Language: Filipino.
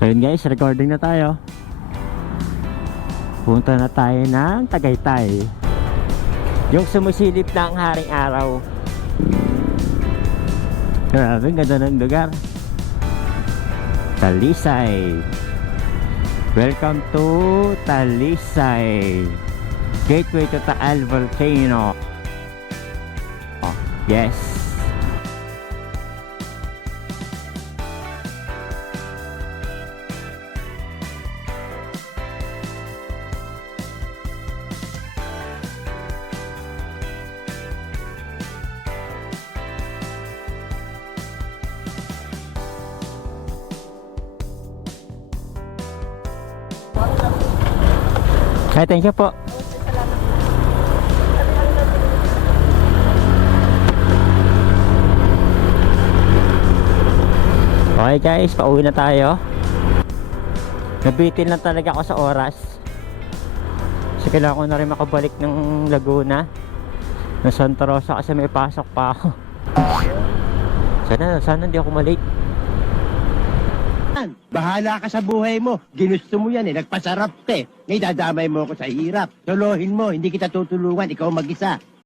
So yun guys, recording na tayo. Punta na tayo ng Tagaytay, yung sumusilip na ang haring araw. Grabe, ganda ng lugar. Talisay. Welcome to Talisay, gateway to Taal Volcano. Oh, yes. Ay, thank you po. Okay guys, pauwi na tayo. Nabitin lang talaga ako sa oras. Kasi kailangan ko na rin makabalik ng Laguna, ng Santa Rosa, kasi may pasok pa ako. Sana hindi ako malate. Bahala ka sa buhay mo. Ginusto mo yan eh. Nagpasarap ka eh. Ngayon dadamay mo ako sa hirap. Tuluhin mo. Hindi kita tutulungan. Ikaw mag-isa.